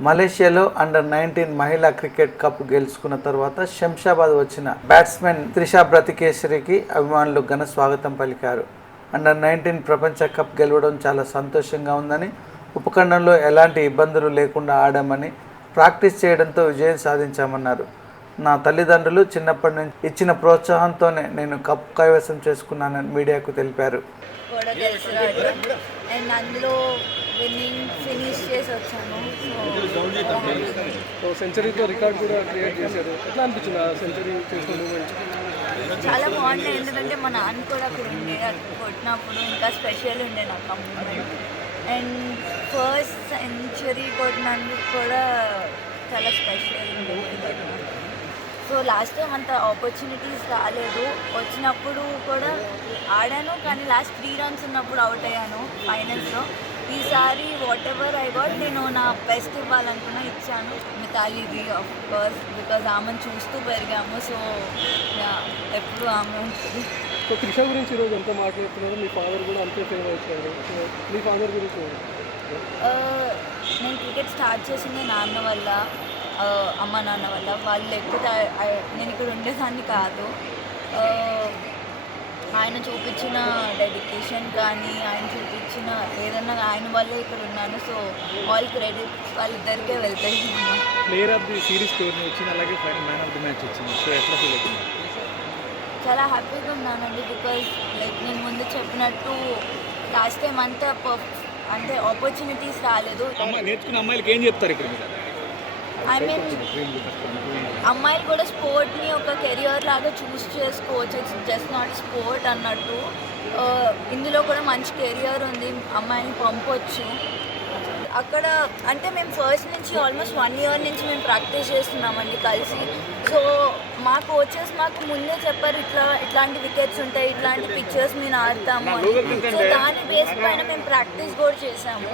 మలేషియాలో under nineteen మహిళా cricket cup గెలుచుకున్న తర్వాత శంషాబాద్ వచ్చిన బ్యాట్స్మెన్ త్రిషా బ్రతికేశ్వరికి అభిమానులు ఘన స్వాగతం పలికారు. అండర్ నైన్టీన్ ప్రపంచ కప్ గెలవడం చాలా సంతోషంగా ఉందని ఉపఖండంలో ఎలాంటి ఇబ్బందులు లేకుండా ఆడామని ప్రాక్టీస్ చేయడంతో విజయం సాధించామన్నారు. నా తల్లిదండ్రులు చిన్నప్పటి నుంచి ఇచ్చిన ప్రోత్సాహంతోనే నేను కప్ కైవసం చేసుకున్నానని మీడియాకు తెలిపారు. అందులో విన్నింగ్ ఫినిష్ చేసి వచ్చాను సో సో సెంచరీతో రికార్డ్ కూడా క్రియేట్ చేశారు. ఎట్లా అనిపించింది ఆ సెంచరీ చేసిన మూమెంట్ చాలా బాగుండే. ఎందుకంటే మా నాన్న కూడా అక్కడ ఉండే కొట్టినప్పుడు ఇంకా స్పెషల్ ఉండే నాకు ఆ మూమెంట్ అండ్ ఫస్ట్ సెంచరీ కొట్టినందుకు కూడా చాలా స్పెషల్ ఉండే సో లాస్ట్ టైం అంత ఆపర్చునిటీస్ రాలేదు. వచ్చినప్పుడు కూడా ఆడాను కానీ లాస్ట్ త్రీ రన్స్ ఉన్నప్పుడు అవుట్ అయ్యాను ఫైనల్స్లో ఈసారి వాట్ ఎవర్ ఐ గాట్ నేను నా బెస్ట్ ఇవ్వాలనుకున్నా ఇచ్చాను. మితాలీది ఆఫ్ కోర్స్ బికాజ్ ఆమెను చూస్తూ పెరిగాము సో ఎప్పుడు ఆమె ఉంటుంది. సో త్రిష గురించి ఈరోజు ఎంత మాట్లాడుతున్నారు మీ ఫాదర్ కూడా అంతే ఫేమ్ అవుతున్నారు సో మీ ఫాదర్ గురించి నేను క్రికెట్ స్టార్ట్ చేసింది నాన్న వల్ల అమ్మ నాన్న వల్ల. వాళ్ళు లేకపోతే నేను ఇక్కడ ఉండేదాన్ని కాదు. ఆయన చూపించిన డెడికేషన్ కానీ ఆయన చూపించిన ఏదన్నా ఆయన వల్లే ఇక్కడ ఉన్నాను. సో ఆల్ క్రెడిట్ వాళ్ళిద్దరికే వెళ్తాయి. Player of the series tourney వచ్చింది. అలాగే final man of the match వచ్చింది. సో ఎట్లా ఫీల్ అవుతుంది? చాలా హ్యాపీగా ఉన్నానండి బికాజ్ లైక్ నేను ముందు చెప్పినట్టు లాస్ట్ టైం అంతా అంటే ఆపర్చునిటీస్ రాలేదు. నేర్చుకున్న అమ్మాయిలకి ఏం చెప్తారు ఇక్కడ ఐ మీన్ అమ్మాయిలు కూడా స్పోర్ట్ని ఒక కెరియర్ లాగా చూస్ చేసుకోవచ్చు. ఇట్స్ జస్ట్ నాట్ స్పోర్ట్ అన్నట్టు. ఆ, ఇందులో కూడా మంచి కెరియర్ ఉంది. అమ్మాయిని పంపొచ్చు. అక్కడ అంటే మేము ఫస్ట్ నుంచి ఆల్మోస్ట్ వన్ ఇయర్ నుంచి మేము ప్రాక్టీస్ చేస్తున్నామండి కలిసి. సో మా కోచెస్ మాకు ముందే చెప్పారు ఇట్లా ఇట్లాంటి వికెట్స్ ఉంటాయి ఇట్లాంటి పిక్చర్స్ మేము ఆడతాము అని. సో దాని బేస్ పైన మేము ప్రాక్టీస్ కూడా చేసాము